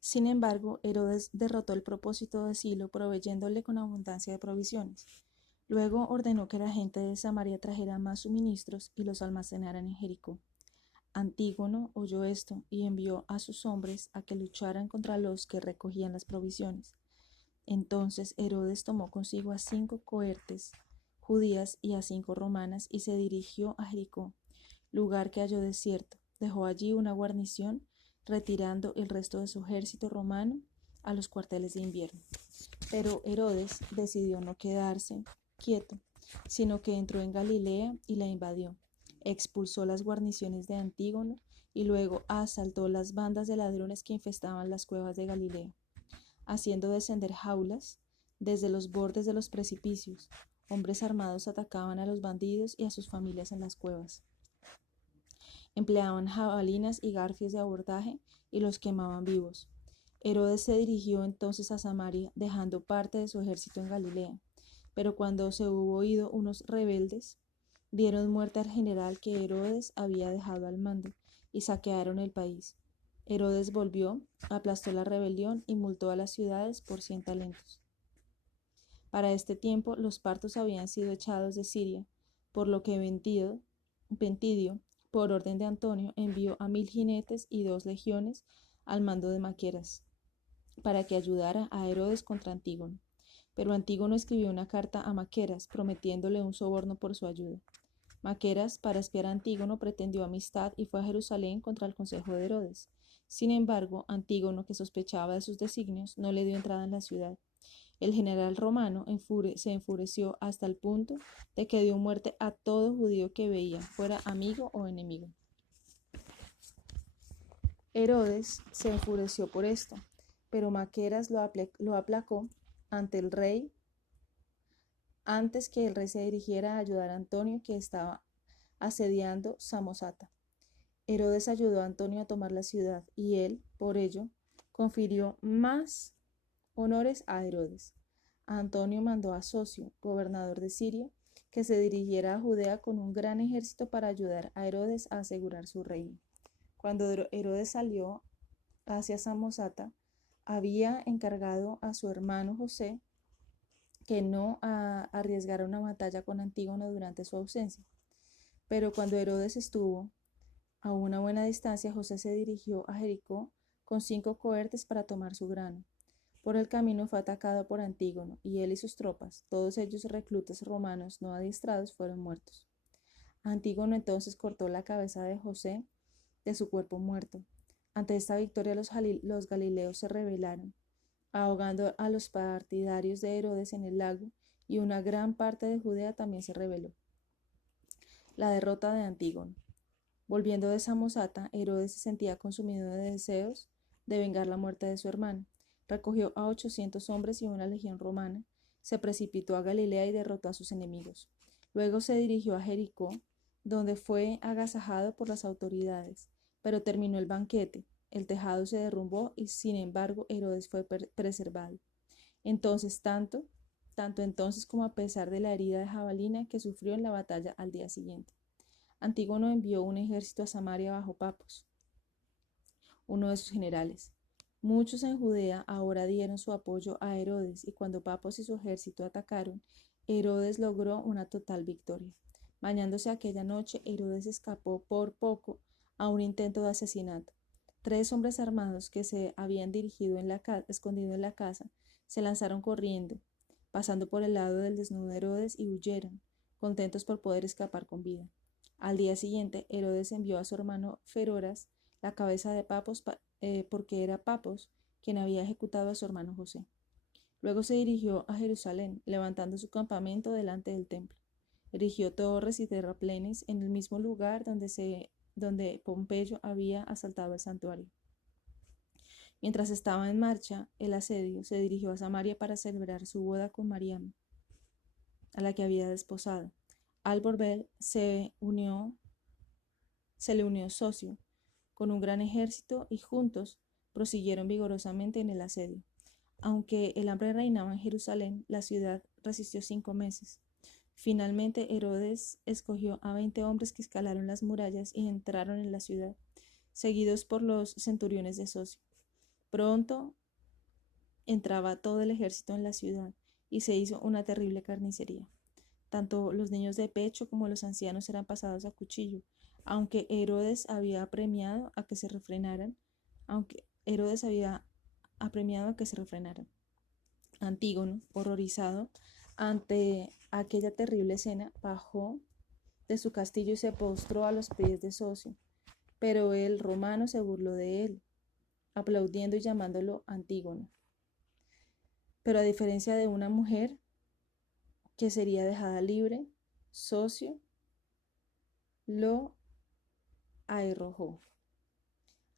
Sin embargo, Herodes derrotó el propósito de Silo, proveyéndole con abundancia de provisiones. Luego ordenó que la gente de Samaria trajera más suministros y los almacenaran en Jericó. Antígono oyó esto y envió a sus hombres a que lucharan contra los que recogían las provisiones. Entonces Herodes tomó consigo a 5 cohortes judías y a 5 romanas y se dirigió a Jericó, lugar que halló desierto. Dejó allí una guarnición, retirando el resto de su ejército romano a los cuarteles de invierno. Pero Herodes decidió no quedarse quieto, sino que entró en Galilea y la invadió. Expulsó las guarniciones de Antígono y luego asaltó las bandas de ladrones que infestaban las cuevas de Galilea, haciendo descender jaulas desde los bordes de los precipicios. Hombres armados atacaban a los bandidos y a sus familias en las cuevas. Empleaban jabalinas y garfios de abordaje y los quemaban vivos. Herodes se dirigió entonces a Samaria, dejando parte de su ejército en Galilea. Pero cuando se hubo ido, unos rebeldes dieron muerte al general que Herodes había dejado al mando y saquearon el país. Herodes volvió, aplastó la rebelión y multó a las ciudades por 100 talentos. Para este tiempo los partos habían sido echados de Siria, por lo que Ventidio, por orden de Antonio, envió a 1000 jinetes y 2 legiones al mando de Maqueras, para que ayudara a Herodes contra Antígono. Pero Antígono escribió una carta a Maqueras, prometiéndole un soborno por su ayuda. Maqueras, para espiar a Antígono, pretendió amistad y fue a Jerusalén contra el consejo de Herodes. Sin embargo, Antígono, que sospechaba de sus designios, no le dio entrada en la ciudad. El general romano se enfureció hasta el punto de que dio muerte a todo judío que veía, fuera amigo o enemigo. Herodes se enfureció por esto, pero Maqueras lo aplacó ante el rey antes que el rey se dirigiera a ayudar a Antonio, que estaba asediando Samosata. Herodes ayudó a Antonio a tomar la ciudad y él, por ello, confirió más honores a Herodes. Antonio mandó a Socio, gobernador de Siria, que se dirigiera a Judea con un gran ejército para ayudar a Herodes a asegurar su reino. Cuando Herodes salió hacia Samosata, había encargado a su hermano José que no arriesgara una batalla con Antígono durante su ausencia. Pero cuando Herodes estuvo a una buena distancia, José se dirigió a Jericó con 5 cohortes para tomar su grano. Por el camino fue atacado por Antígono, y él y sus tropas, todos ellos reclutas romanos no adiestrados, fueron muertos. Antígono entonces cortó la cabeza de José de su cuerpo muerto. Ante esta victoria los galileos se rebelaron, ahogando a los partidarios de Herodes en el lago, y una gran parte de Judea también se rebeló. La derrota de Antígono. Volviendo de Samosata, Herodes se sentía consumido de deseos de vengar la muerte de su hermano. Recogió a 800 hombres y una legión romana, se precipitó a Galilea y derrotó a sus enemigos. Luego se dirigió a Jericó, donde fue agasajado por las autoridades, pero terminó el banquete. El tejado se derrumbó y, sin embargo, Herodes fue preservado. Entonces, tanto entonces como a pesar de la herida de jabalina que sufrió en la batalla al día siguiente. Antígono envió un ejército a Samaria bajo Papos, uno de sus generales. Muchos en Judea ahora dieron su apoyo a Herodes, y cuando Papos y su ejército atacaron, Herodes logró una total victoria. Bañándose aquella noche, Herodes escapó por poco a un intento de asesinato. 3 hombres armados que se habían escondido en la casa, se lanzaron corriendo, pasando por el lado del desnudo Herodes, y huyeron, contentos por poder escapar con vida. Al día siguiente, Herodes envió a su hermano Feroras la cabeza de Papos, porque era Papos quien había ejecutado a su hermano José. Luego se dirigió a Jerusalén, levantando su campamento delante del templo. Erigió torres y terraplenes en el mismo lugar donde Pompeyo había asaltado el santuario. Mientras estaba en marcha el asedio, se dirigió a Samaria para celebrar su boda con Mariam, a la que había desposado. Al volver se le unió Socio, con un gran ejército, y juntos prosiguieron vigorosamente en el asedio. Aunque el hambre reinaba en Jerusalén, la ciudad resistió 5 meses. Finalmente, Herodes escogió a 20 hombres que escalaron las murallas y entraron en la ciudad, seguidos por los centuriones de Socio. Pronto entraba todo el ejército en la ciudad y se hizo una terrible carnicería. Tanto los niños de pecho como los ancianos eran pasados a cuchillo, aunque Herodes había apremiado a que se refrenaran, aunque Herodes había apremiado a que se refrenaran. Antígono, horrorizado ante aquella terrible escena, bajó de su castillo y se postró a los pies de Socio, pero el romano se burló de él, aplaudiendo y llamándolo Antígono. Pero a diferencia de una mujer que sería dejada libre, Socio lo arrojó.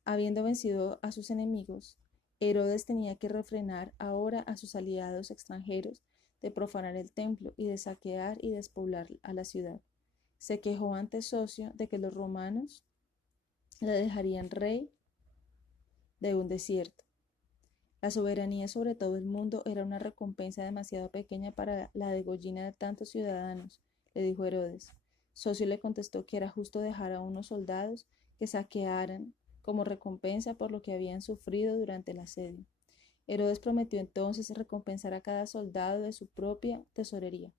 Habiendo vencido a sus enemigos, Herodes tenía que refrenar ahora a sus aliados extranjeros de profanar el templo y de saquear y despoblar a la ciudad. Se quejó ante Socio de que los romanos le dejarían rey de un desierto. La soberanía sobre todo el mundo era una recompensa demasiado pequeña para la degollina de tantos ciudadanos, le dijo Herodes. Socio le contestó que era justo dejar a unos soldados que saquearan como recompensa por lo que habían sufrido durante el asedio. Herodes prometió entonces recompensar a cada soldado de su propia tesorería.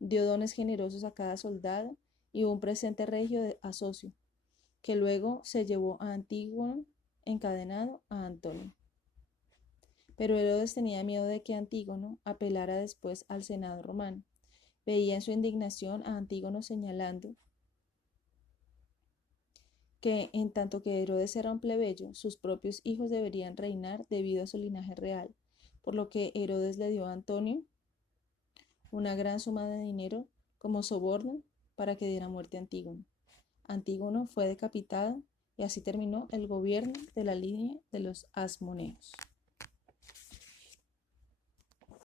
Dio dones generosos a cada soldado y un presente regio a Socio, que luego se llevó a Antígono encadenado a Antonio. Pero Herodes tenía miedo de que Antígono apelara después al Senado romano. Veía en su indignación a Antígono señalando que en tanto que Herodes era un plebeyo, sus propios hijos deberían reinar debido a su linaje real, por lo que Herodes le dio a Antonio una gran suma de dinero como soborno para que diera muerte a Antígono. Antígono fue decapitado y así terminó el gobierno de la línea de los Asmoneos.